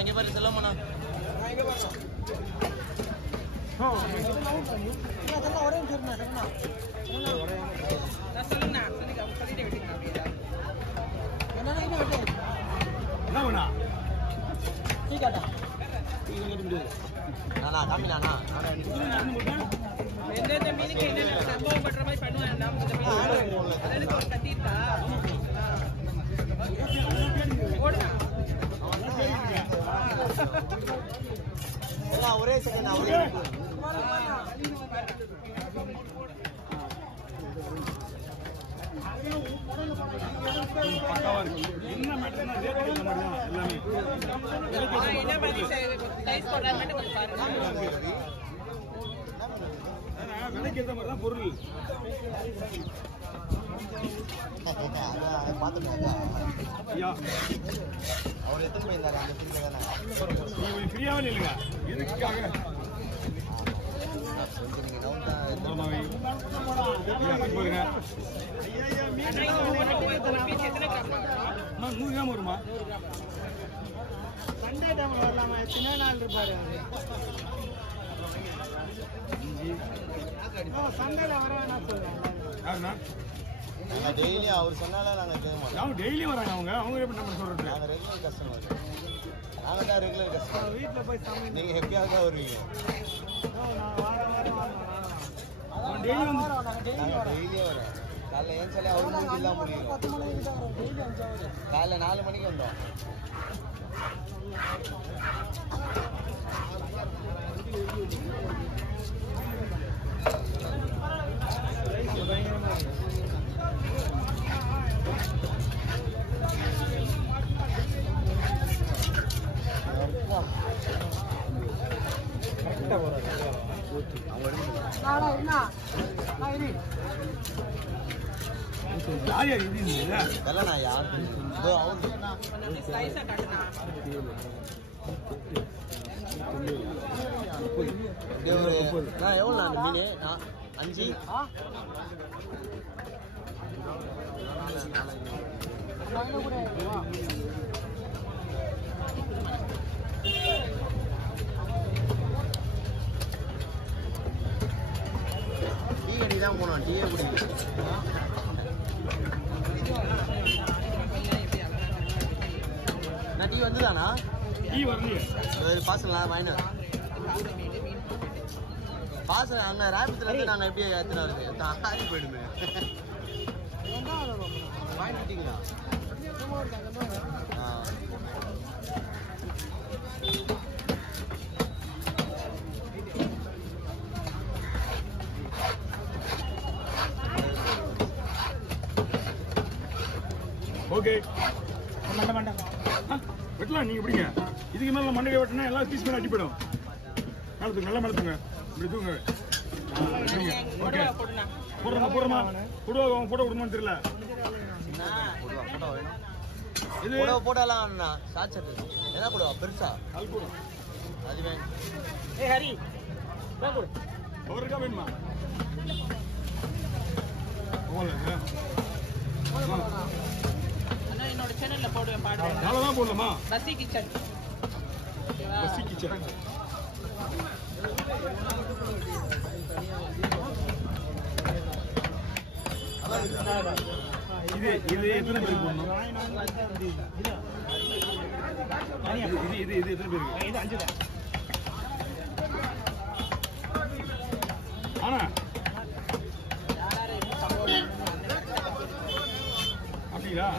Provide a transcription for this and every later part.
இங்கே பாரு செல்லம்மா இங்கே பாரு ஒரே நானா காமி நானா எந்தெந்த மீனுக்கு என்னென்ன சம்பவம் பண்ற மாதிரி பண்ணுவாங்க கத்திட்டா எல்லாம் ஒரே செகண்ட் ஒரே என்ன மேட்டர்னா என்ன மாதிரி சைஸ் போடுறாங்க மட்டும் கொஞ்சம் பாருங்க விலைக்கு ஏற்ற மாதிரி தான் பொருள் அவர் எத்தனை போயிருந்தாரு அந்த ஃப்ரீயாவே இல்லைங்க எதுக்காக வருமா சண்டே டைம்ல வரலாமா எத்தனை நாள் இருப்பாரு சண்டேல வர வேணாம் சொல்றேன் டெய்லி அவர் சொன்னாலும் நாங்க கேட்க மாட்டோம் டெய்லியும் வராங்க அவங்க எப்படி நம்ம சொல்றது நாங்க ரெகுலர் கஸ்டமர் நாங்க தான் ரெகுலர் கஸ்டமர் வீட்டுல போய் சமையல் நீங்க எப்பயாவது தான் வருவீங்க டெய்லியே வரோம் காலைல ஏன் சொல்லி அவர் மூஞ்சி இல்லாம முடியும் காலைல 4 மணிக்கு வந்தோம் எவ்வளோ மீன் 5 டீ கடி தான் போனோம் டீயே குடிக்கும் டீ வந்துதானா டீ வரலையே பார்சல்லாம் வாங்கினு பார்சல் அங்கே ராயபுரத்துல இருந்து நாங்கள் எப்படி ஏற்றினா வருது ஆறி போயிடுமே வாங்கிட்டீங்களா ஓகே வெட்டலாம் நீங்க பிடிங்க இதுக்கு மேல மண்டையை வெட்டினா எல்லாம் பீஸ் மேல அடி போயிடும் நடத்துங்க நல்லா நடத்துங்க இப்படி தூங்க ஓகே போடுறோமா போட்டோ கொடுமான்னு தெரியல இது போடலாம் சாட்சட் என்ன போடுவா பெருசா அது வேணும் ஹரி அவருக்கா வேணுமா என்னோட சேனல்ல போடுவேன் பாடுவேன் நாளதான் போடலாமா பசி கிச்சன் பசி கிச்சன் இது எத்தனை பேர் போடணும் இது எத்தனை பேருக்கு இது 5 தான் ஆனா அப்படிங்களா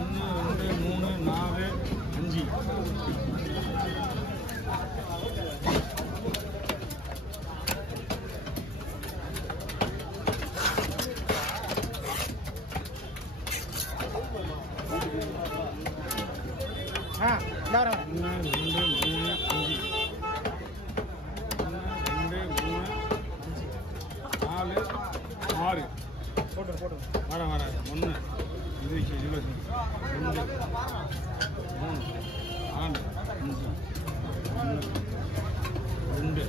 ஒன்று 2 3 4 5 6 போட்டு வர 1 இது 2 3 4 5 2 3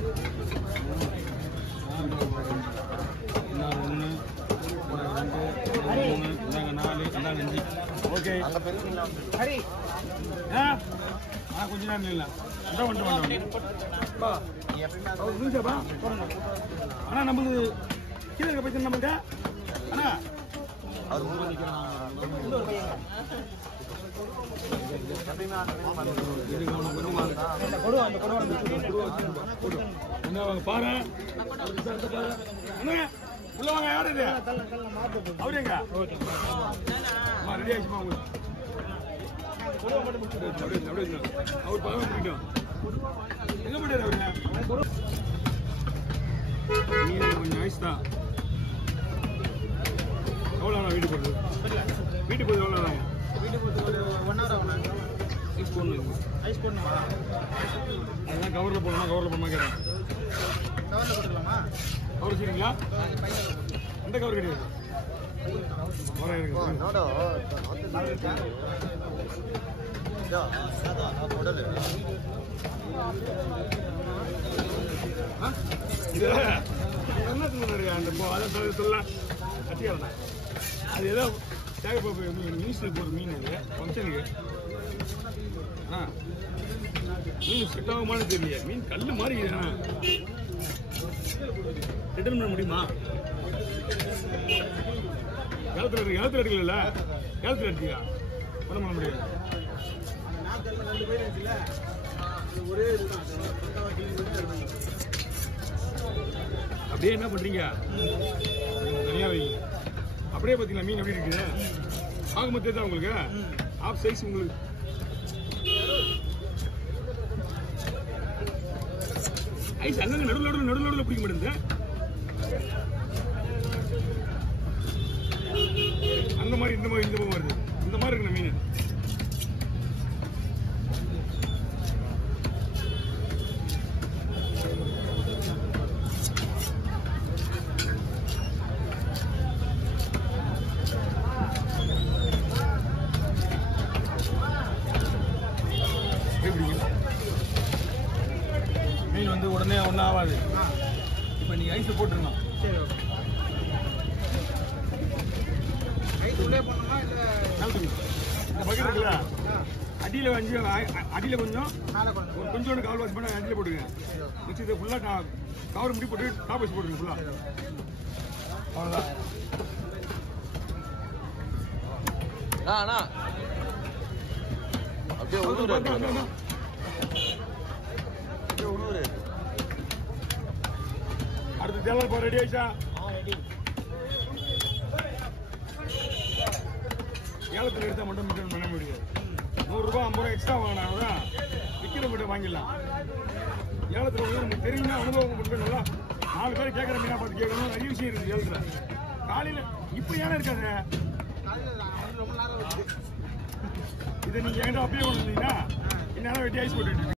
4 4 இந்தாங்க 4 நன்றி. ஓகே அங்க பெரிய மீன்லாம் வந்து ஹரி கொஞ்ச நேரம் இல்லை இதான் வந்துட்டு நீ எப்பயுமே அந்த அவர் புரிஞ்சாப்பா அண்ணா நம்மளுக்கு கீழே போய் நம்மளுக்கு அண்ணா அவர் ஊர் நிற்கிறான் எப்பயுமே அந்த மீன் பாரு அண்ணா உள்ள வாங்க யாரு இது அவரு எங்க ரெடி ஆயிடுச்சுமா உங்களுக்கு அவர் பழம் பிடிக்கும் எங்க போயிட்டாரு அவரு மீன் கொஞ்சம் ஐஸ் தான் எவ்வளோ வீட்டுக்கு போடுறது வீட்டுக்கு போகுது எவ்வளோ வீட்டுக்கு ஒரு 1 hour ஆகும். ஐஸ் போடணும் ஐஸ் போடணுமா? அதெல்லாம் கவரில் போடணுமா கேட்டேன் கவரில் போட்டுக்கலாமா? கவர் வச்சுருங்களா அந்த கவர் கிடையாது கவராக இருக்கு ನೋಡು இது என்ன சொன்னாரு அந்த அதை சொல்ல கட்டியாருண்ணா அது ஏதோ தேவைப்போ மினிஸ்டருக்கு ஒரு மீன் அது ஃபங்க்ஷனுக்கு மீன் செட் ஆகுமான்னு தெரியல மீன் கல் மாதிரி ரிட்டர்ன் பண்ண முடியுமா ஏலத்தில் எடுக்கல ஏலத்தில் எடுத்தீங்க பண்ண முடியாது ஒரே இதுதான் அப்படியே என்ன பண்றீங்க தனியா வைங்க அப்படியே பார்த்தீங்களா மீன் எப்படி இருக்குது ஆகும்போது தெரியுதா உங்களுக்கு ஆஃப் சைஸ் உங்களுக்கு ஐஸ் அங்கே நடுவில் பிடிக்க மாட்டேங்குது அந்த மாதிரி இந்த மாதிரி வருது இந்த மாதிரி இருக்குண்ணா மீன் மீன் வந்து உடனே ஒன்றும் ஆகாது இப்போ நீங்கள் ஐஸில் போட்டுருங்க சரி ஓகே ஐஸ் உள்ளே போடணுமா இல்லை இந்த பக்கெட் இருக்குல்ல அடியில் கொஞ்சம் மேலே பண்ணணும் ஒரு கொஞ்சோண்டு கால் வாஷ் பண்ண அடியில் போட்டுருங்க மிக்ஸ் இதை ஃபுல்லாக கவர் முடி போட்டு டாப் வச்சு போட்டுருங்க ஃபுல்லாக அவ்வளோதான் அண்ணா அப்படியே உழுவுற உழுவுற அடுத்து தேவை இப்போ ரெடி ஆயிடுச்சா ஏலத்தில் எடுத்தால் மட்டும் ரிட்டர்ன் பண்ண முடியாது 100 ரூபா 50 ரூபா எக்ஸ்ட்ரா வாங்கினாதான் விற்கிற மட்டும் வாங்கிடலாம் ஏலத்தில் வந்து நமக்கு தெரியும்னா அனுபவம் மட்டும் நல்லா 4 பேர் கேட்குற மீனா பார்த்து கேட்கணும் நிறைய விஷயம் இருக்குது ஏலத்தில் காலையில் இப்போ ஏன்னா இருக்காது ரொம்ப நேரம் வச்சு இதை நீங்கள் என்கிட்ட அப்பயே கொண்டு வந்தீங்கன்னா இந்நேரம் வெட்டி ஐஸ் போட்டுட்டு